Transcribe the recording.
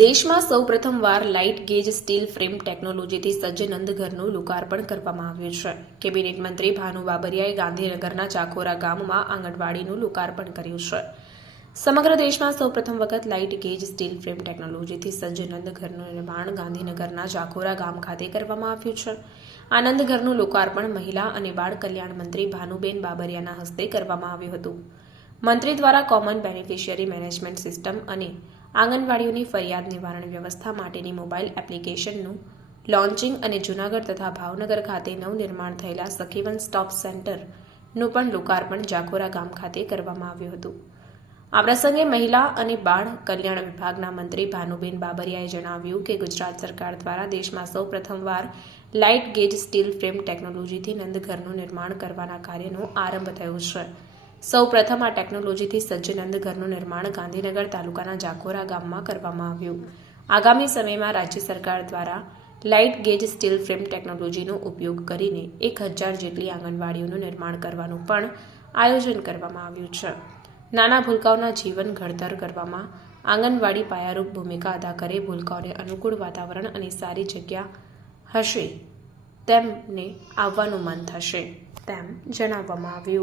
દેશમાં સૌ પ્રથમવાર લાઇટ ગેજ સ્ટીલ ફ્રેમ ટેકનોલોજીથી સજ્જ નંદઘરનું લોકાર્પણ કરવામાં આવ્યું છે. કેબિનેટ મંત્રી ભાનુ બાબરિયાએ ગાંધીનગરના ચાકોરા ગામમાં આંગણવાડીનું લોકાર્પણ કર્યું છે. સમગ્ર દેશમાં સૌ પ્રથમ વખત લાઇટ ગેજ સ્ટીલ ફ્રેમ ટેકનોલોજીથી સજ્જ નંદઘરનું નિર્માણ ગાંધીનગરના ચાકોરા ગામ ખાતે કરવામાં આવ્યું છે. આનંદઘરનું નંદઘરનું લોકાર્પણ મહિલા અને બાળ કલ્યાણ મંત્રી ભાનુબેન બાબરિયાના હસ્તે કરવામાં આવ્યું હતું. મંત્રી દ્વારા કોમન બેનિફિશિયરી મેનેજમેન્ટ સિસ્ટમ અને આંગણવાડીઓની ફરિયાદ નિવારણ વ્યવસ્થા માટેની મોબાઈલ એપ્લિકેશનનું લોન્ચિંગ અને જૂનાગઢ તથા ભાવનગર ખાતે નવનિર્માણ થયેલા સખીવન સ્ટોપ સેન્ટરનું પણ લોકાર્પણ જાખોરા ગામ ખાતે કરવામાં આવ્યું હતું. આ પ્રસંગે મહિલા અને બાળ કલ્યાણ વિભાગના મંત્રી ભાનુબેન બાબરિયાએ જણાવ્યું કે ગુજરાત સરકાર દ્વારા દેશમાં સૌ પ્રથમવાર લાઇટ ગેજ સ્ટીલ ફ્રેમ ટેકનોલોજીથી નંદઘરનું નિર્માણ કરવાના કાર્યનો આરંભ થયો છે. સૌ પ્રથમ આ ટેકનોલોજીથી સજ્જ નંદઘરનું નિર્માણ ગાંધીનગર તાલુકાના જાકોરા ગામમાં કરવામાં આવ્યું. આગામી સમયમાં રાજ્ય સરકાર દ્વારા લાઇટ ગેજ સ્ટીલ ફ્રેમ ટેકનોલોજીનો ઉપયોગ કરીને એક હજાર જેટલી આંગણવાડીઓનું નિર્માણ કરવાનું પણ આયોજન કરવામાં આવ્યું છે. નાના ભૂલકાઓના જીવન ઘડતર કરવામાં આંગણવાડી પાયારૂપ ભૂમિકા અદા કરે, ભૂલકાઓને અનુકૂળ વાતાવરણ અને સારી જગ્યા હશે તેમને આવવાનું મન થશે તેમ જણાવવામાં આવ્યું.